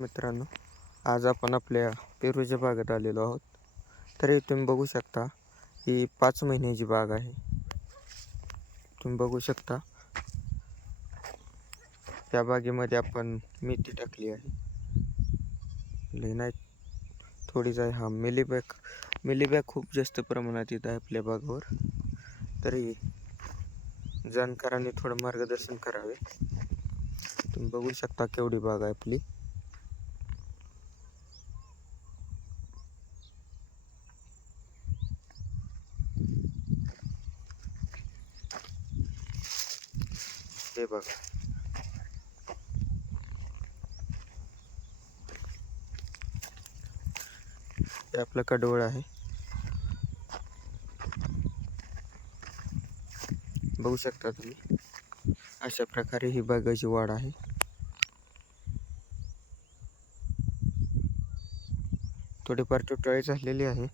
मित्रांनो, आज आपण आपल्या पेरूच्या बागेत आलेलो आहोत. तर तुम्ही बघू शकता ही 5 महिन्याची बाग आहे. तुम्ही बघू शकता त्या बागेमध्ये आपण मेथी टाकली आहे. लई नाही, थोडीच आहे. हा मिलीबॅग खूप जास्त प्रमाणात येत आहे आपल्या बागेवर. तरी जाणकारांनी थोडं मार्गदर्शन करावे. तुम्ही बघू शकता केवढी बाग आहे आपली. हे बघा, हे आपलं कडवळ आहे. बघू शकता तुम्ही, अशा प्रकारे ही बागाची वाढ आहे. थोडीफार तुटाळी झालेली आहे.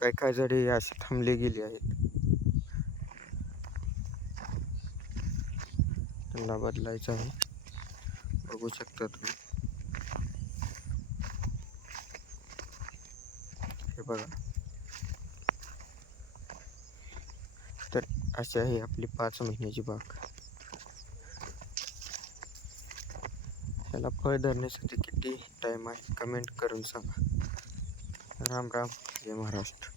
काय झाडे अशी थांबली गेली आहेत. त्यांना बदलायचं आहे. बघू शकता तुम्ही, हे बघा. तर अशी आहे आपली 5 महिन्याची बाग. याला फळ धरण्यासाठी किती टाइम आहे कमेंट करून सांगा. राम राम, जय महाराष्ट्र.